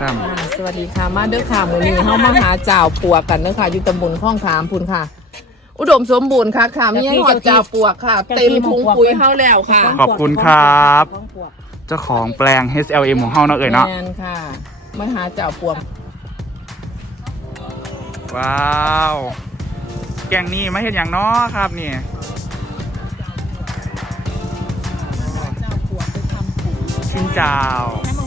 สามอ่าสวัสดีค่ะมาเด้อค่ะมื้อนี้เฮามาหาเจ้าปัวกันเด้อค่ะอยู่ตำบลข้องขามพุ่นค่ะ อุดมสมบูรณ์ค่ะค่ะมีหยังหอดเจ้าปัวค่ะ เต็มพุงปุ๋ยเฮาแล้วค่ะขอบคุณครับ เจ้าของแปลง HLM ของเฮาเนาะเอ่ยเนาะแมนค่ะมาหาเจ้าปัวว้าว แกงนี่ไม่เห็นอย่างเนาะครับนี่เจ้าปัวไปทำปุ๋ยชินจาวใ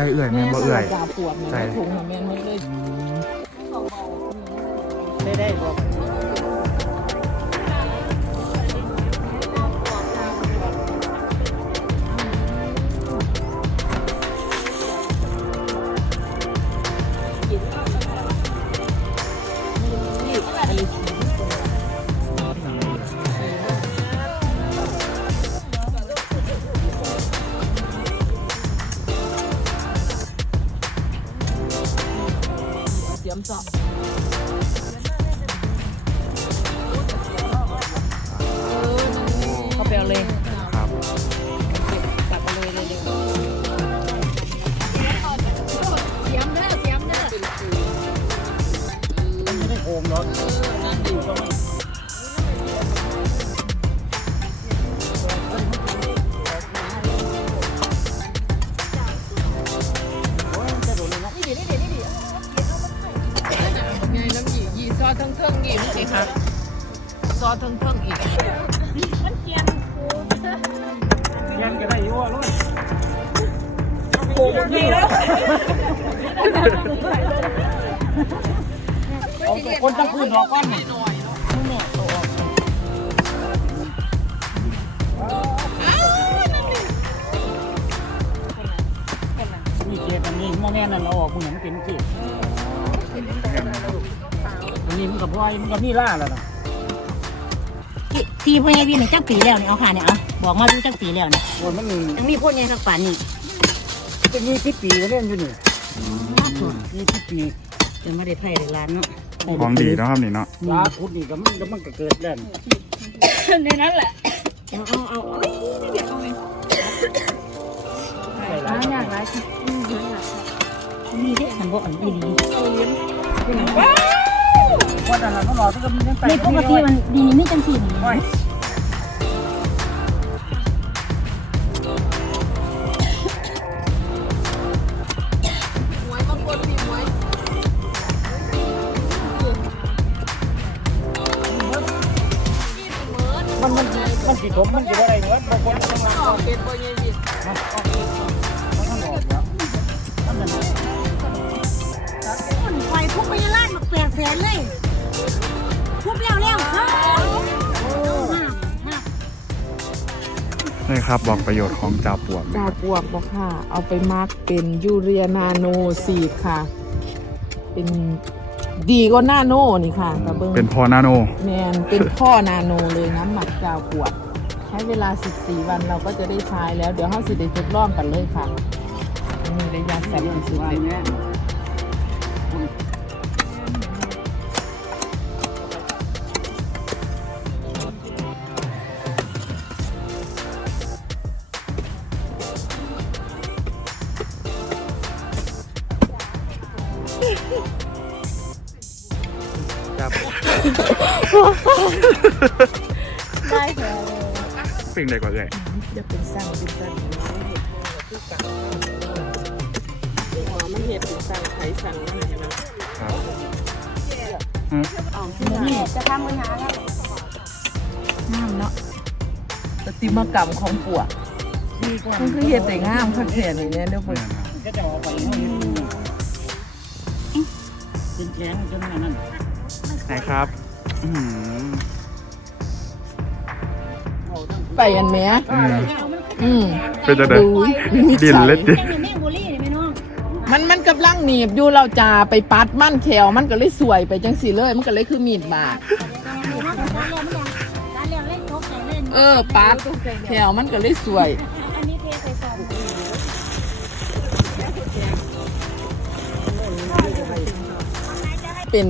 ช่เอื่อยแม่นบ่เอื่อยเจ้าปัวแม่ใช่นถุงน่ะแม่นหมดเลย ได้ได้บอก เตรี อสทั้งเทิงอีกเงินก็ได้อยู่ว่าลูกเอาแต่คนตั้งพื้นดอกก้อนนี่มีเกตอันนี้มาแน่นั่นเราออกมึงเห็นเป็นเกตอันนี้มันกับพ่อยมันกับนี่ล่าแล้วนะ ที่พ่อใหญ่พี่เนี่ยจักปีแล้วเนี่ยเอาค่ะเนี่ยเอาบอกมาดูจักปีแล้วเนี่ยว่ามันยังมีพ่อใหญ่สักป่านนี่เป็นยี่สิบปีก็เล่นอยู่นี่ยี่สิบปีจะไม่ได้ไพ่ได้ล้านเนาะของดีเนาะครับนี่เนาะลาพุดนี่ก็มันก็มันก็เกิดแล้วในนั้นแหละเอาเอาเอาเอาร้านยากไรนี่เด้ฉันบอกอันนี้ดีว่า แต่ละเขาหล่อที่ก็มีทั้งแต่ในปกติมันดีนี่ไม่จังสี่นี่โอ้ยหวยบางคนมีหวยมันมันมันสีผมมันสีอะไรเหมือนบางคนมันต้องออกเป็นบ่ใหญ่ยีมันออกมันต้องออกแล้วมันนั่นไฟทุบไปยังล้านมาแปดแสนเลย นี่ครับบอกประโยชน์ของจ่าปวกเจ้าปัวบอกค่ะ เอาไปมาร์กเป็นยูเรียนาโนซีดค่ะ เป็นดีกว่านาโนนี่ค่ะกระเบื้องเป็นพอนาโน แมนเป็นพ่อนาโนเลยน้ำหมักเจ้าปวดใช้เวลา 14 วันเราก็จะได้ใช้แล้ว เดี๋ยวเราสิได้ทดลองกันเลยค่ะนี่ระยะสั้นที่สุดเลย ได้ค่ะเป็นได้กว่าเอ่ยจะเป็นสร้างเป็นสร้างหัวมันเห็ดเป็นสร้างไข่สั่งมันเห็นไหมครับนี่จะทำปัญหาแล้วงามเนาะประติมากรรมของปวมันคือเห็ดแต่งามค่ะแค่นี้เนี่ยเดี๋ยวปนี่นะครับก็จะออกไปห้งนี้เป็นแข็งจนนั่นไหนครับ ไปกันไหมอืมอืมเป็นจะได้ดูนิดินสัยเล็ดดิจังเลยแม่บุรีเนี่ยแม่น้องมันมันกำลังหนีบอยู่เราจะไปปัดมันแขวมันก็เลยสวยไปจังสีเลย มันก็เลยคือมีดบาดร้านเลี้ยงเล่นโต๊ะใส่เล่นเออ ปัดแขวมันก็เลยสวย อันนี้เทใส่ซองๆเป็น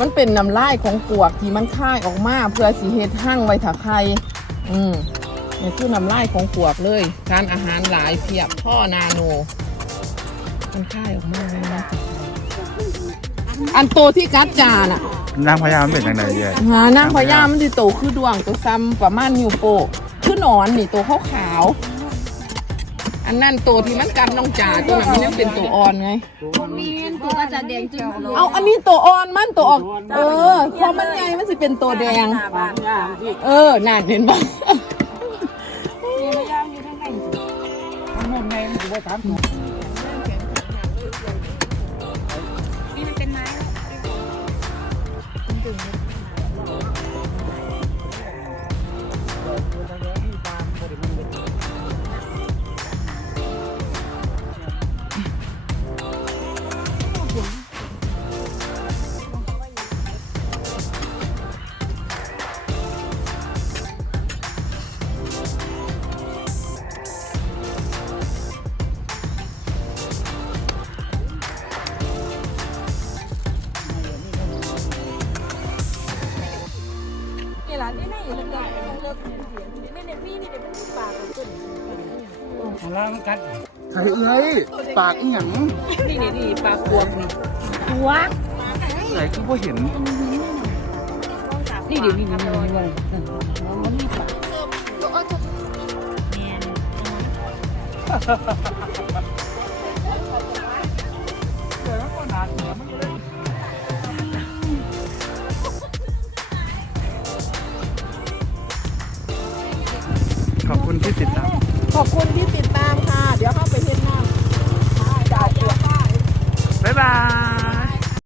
มันเป็นน้ำลายของกวกที่มันคายออกมาเพื่อสีเฮ็ดหั่งไว้ถ้าไข่อืมนี่คือน้ำลายของกวกเลยทานอาหารหลายเพียบพ่อนาโน มันคายออกมาเลยนะอันโตที่กัดจาน่ะนางพญามันเป็นจังไดเยอะหานางพญามันสิโตคือดวงตัวซ้ำประมาณนิ้วโป้งคือหนอนนี่ตัวขาวขาวๆ อันนั่นตัวที่มันกันน้องจ่าตัวนั้นมันยังเป็นตัวอ่อนไงตัวก็จะแดงจึงเอาอันนี้ตัวอ่อนมันตัวออก เออพอมันใหญ่มันสิเป็นตัวแดงเออน่าเห็นบ่มันแม่นไงมันจะว่าถามถูกนี่มันเป็นไม้ ของเรามันกัดใส่เอ้ยปากอีหยังนี่นี่นี่ปลาพวกนี่หัวใส่คือบ่เห็นนี่เดี๋ยวนี้มันมันมันมันมีปาก ที่ติดตาม ขอบคุณที่ติดตามค่ะ เดี๋ยวเข้าไปเห็ดน้ำได้จ้าบ๊ายบาย